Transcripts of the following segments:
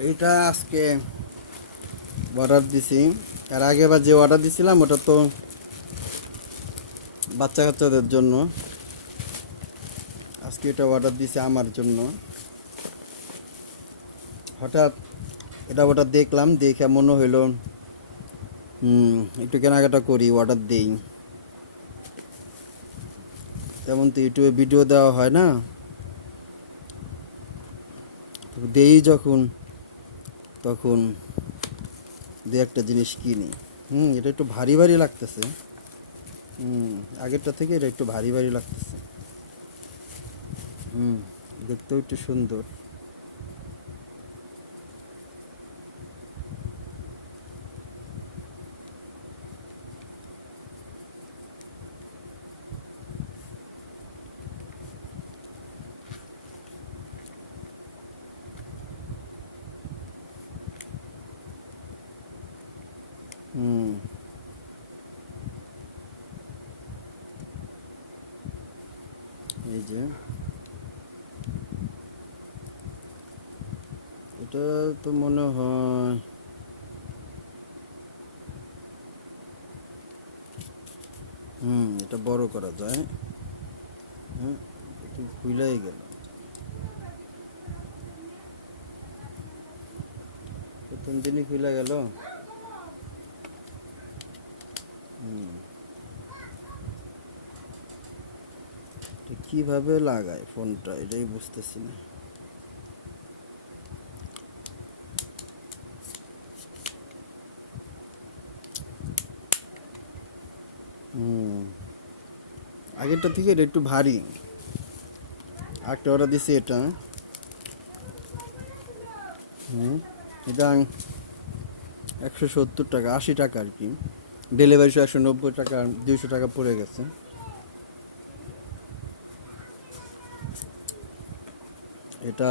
এইটা আজকে অর্ডার দিছি। এর আগে বা যে অর্ডার দিছিলাম, ওটা তো বাচ্চা কাচ্চাদের জন্য। আজকে এটা অর্ডার দিছে আমার জন্য। হঠাৎ এটা ওটা দেখলাম, দেখে মনে হইল একটু কেনাকাটা করি অর্ডার দেই। তেমন তো ইউটিউবে ভিডিও দেওয়া হয় না। দেই যখন। তখন দু একটা জিনিস কিনি। হুম, এটা একটু ভারী ভারী লাগতেছে। হুম, আগেরটা থেকে এটা একটু ভারী ভারী লাগতেছে। হুম, দেখতেও একটু সুন্দর। হুম। এই যে। এটা তো মনে হয় হুম, এটা বড় করা যায়। হ্যাঁ একটু খুইলাই গেল। প্রথম দিনই খুলে গেল? কীভাবে লাগায় ফোনটা? এটাই বুঝতেছি না। হুম। আগেরটা থেকে এটা একটু ভারী। একটা অর্ডার দিছি এটা। হুম। এটা একশো সত্তর টাকা, আশি টাকা আর কি। ডেলিভারি একশো নব্বই টাকা, দুইশো টাকা পড়ে গেছে। এটা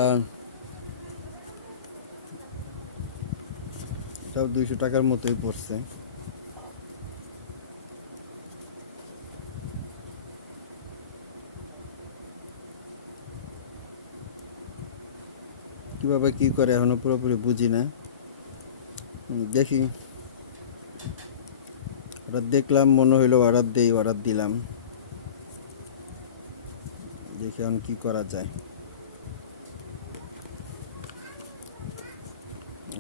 এটাও দুইশো টাকার মতোই পড়ছে। কীভাবে কি করে এখনও পুরোপুরি বুঝি না। দেখি। অর্ডার দেখলাম, মনে হইল অর্ডার দেই, অর্ডার দিলাম। দেখি এখন কি করা যায়।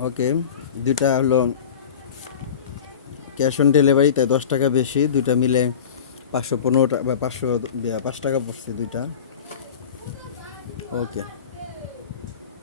ওকে, দুইটা হলো ক্যাশ অন ডেলিভারি, তাই দশ টাকা বেশি। দুইটা মিলে পাঁচশো পনেরো টাকা বা পাঁচশো পাঁচ টাকা পড়ছে দুইটা। ওকে।